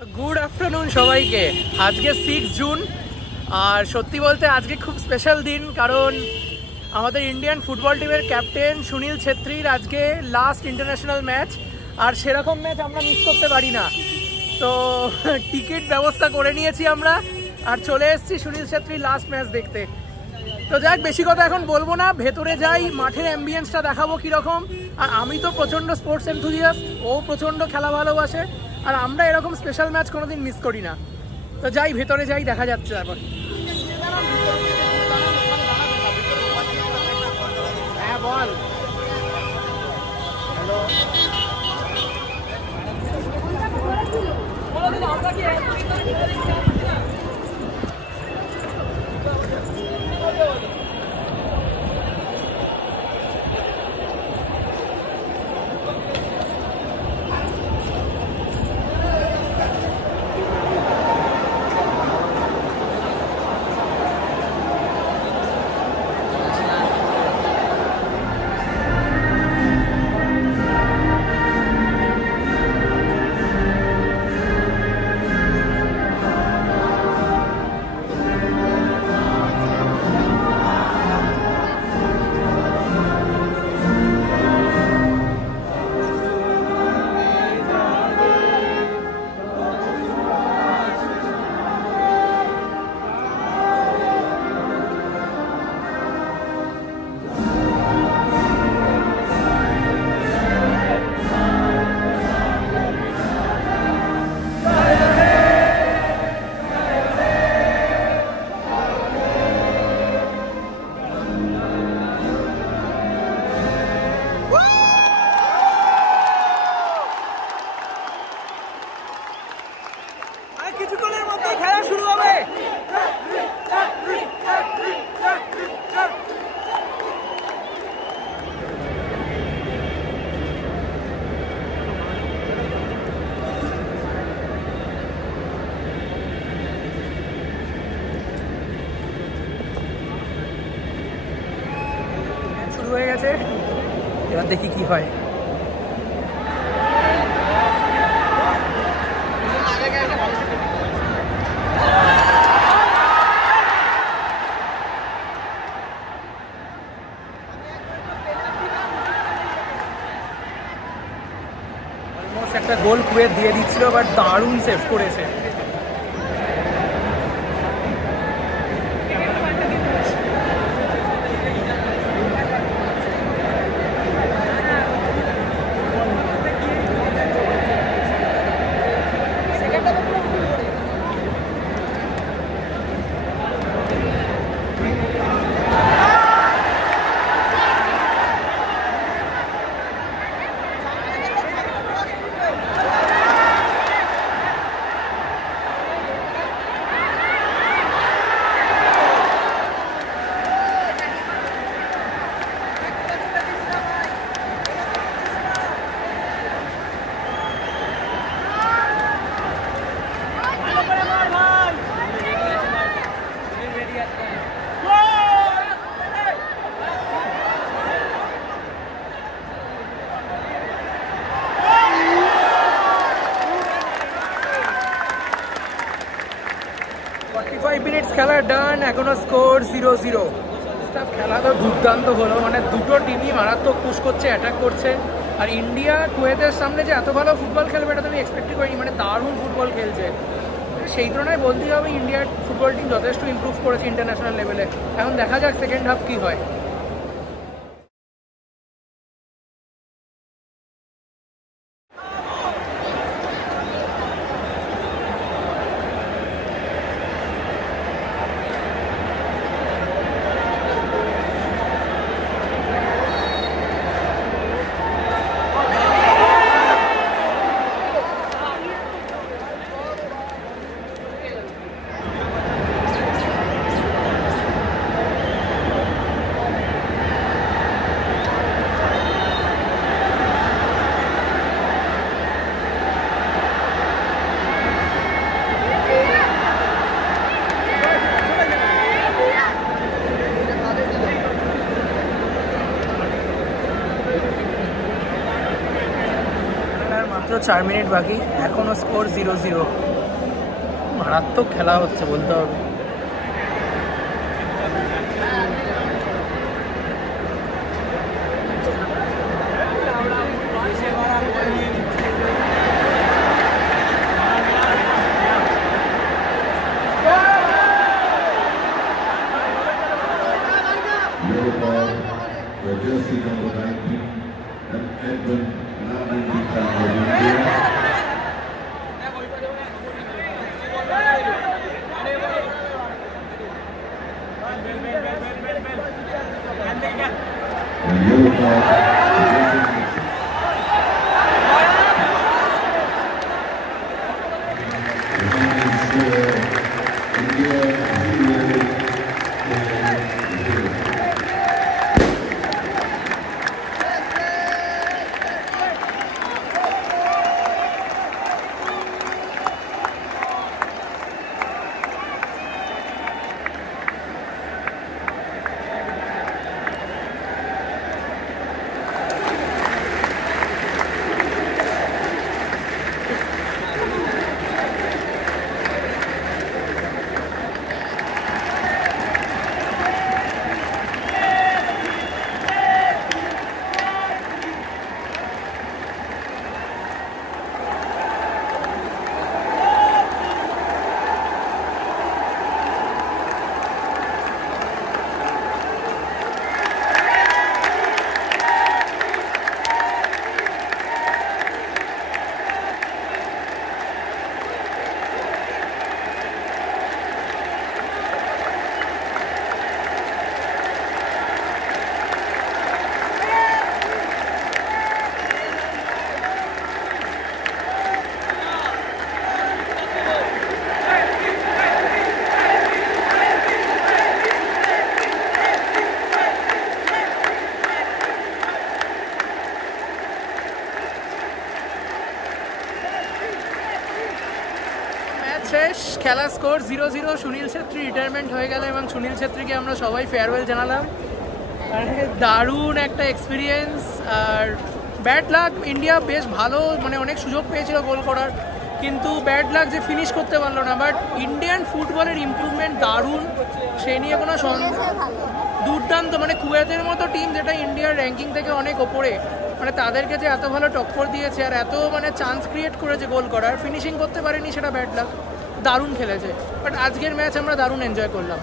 Good afternoon सबाइके आज के 6 जून और सत्यि बोलते आज के खूब स्पेशल दिन कारण हमारे इंडियन फुटबल टीमेर कैप्टेन सुनील छेत्रीर आज के लास्ट इंटरनैशनल मैच और सेरकम मैच आमरा मिस करते पारी ना। तो टिकिट व्यवस्था करे निয়েছি আমরা আর চলে এসেছি সুনীল ছেত্রীর লাস্ট ম্যাচ দেখতে। তো যাক বেশি কথা এখন বলবো না, ভেতরে যাই, মাঠের অ্যাম্বিয়েন্সটা দেখাবো কীরকম। আর আমি তো প্রচণ্ড স্পোর্টস এনথুজিয়াস্ট, ও প্রচণ্ড খেলা ভালোবাসে, আর আমরা এরকম স্পেশাল ম্যাচ কোনোদিন মিস করি না। তো যাই, ভেতরে যাই, দেখা যাচ্ছে তারপর। হ্যাঁ বল। হ্যালো কিছুক্ষণের মধ্যে খেলা শুরু হবে। শুরু হয়ে গেছে, এবার দেখি কি হয়। একটা গোল কুয়েত দিয়ে দিচ্ছিল, বাট দারুণ সেভ করেছে। মিনিটস খেলা ডান, এখনো স্কোর 0-0। খেলা তো দুর্দান্ত হলো, মানে দুটো টিমই মারাত্মক পুশ করছে, অ্যাটাক করছে। আর ইন্ডিয়া কুয়েতের সামনে যে এত ভালো ফুটবল খেলবে এটা তো আমি এক্সপেক্টই করিনি, মানে দারুণ ফুটবল খেলছে। সেই তুলনায় বলতেই হবে ইন্ডিয়ার ফুটবল টিম যথেষ্ট ইমপ্রুভ করেছে ইন্টারন্যাশনাল লেভেলে। এখন দেখা যাক সেকেন্ড হাফ কী হয়। মাত্র 4 মিনিট বাকি, এখনো স্কোর 0-0। মারাত্মক খেলা হচ্ছে বলতে হবে। Jersey number 19 and Edwin now 19 for India. And yellow card. শেষ, খেলা স্কোর 0-0। সুনীল ছেত্রী রিটায়ারমেন্ট হয়ে গেল এবং সুনীল ছেত্রীকে আমরা সবাই ফেয়ারওয়েল জানালাম। দারুণ একটা এক্সপিরিয়েন্স। আর ব্যাড লাক, ইন্ডিয়া বেশ ভালো, মানে অনেক সুযোগ পেয়েছিল গোল করার, কিন্তু ব্যাড লাক যে ফিনিশ করতে পারলো না। বাট ইন্ডিয়ান ফুটবলের ইমপ্রুভমেন্ট দারুণ, সে নিয়ে কোনো দুর্দান্ত। মানে কুয়েতের মতো টিম, যেটা ইন্ডিয়ার র্যাঙ্কিং থেকে অনেক ওপরে, মানে তাদেরকে যে এত ভালো টক্কর দিয়েছে আর এত মানে চান্স ক্রিয়েট করেছে গোল করার, ফিনিশিং করতে পারেনি, সেটা ব্যাড লাক। দারুণ খেলেছে। বাট আজকের ম্যাচ আমরা দারুণ এনজয় করলাম।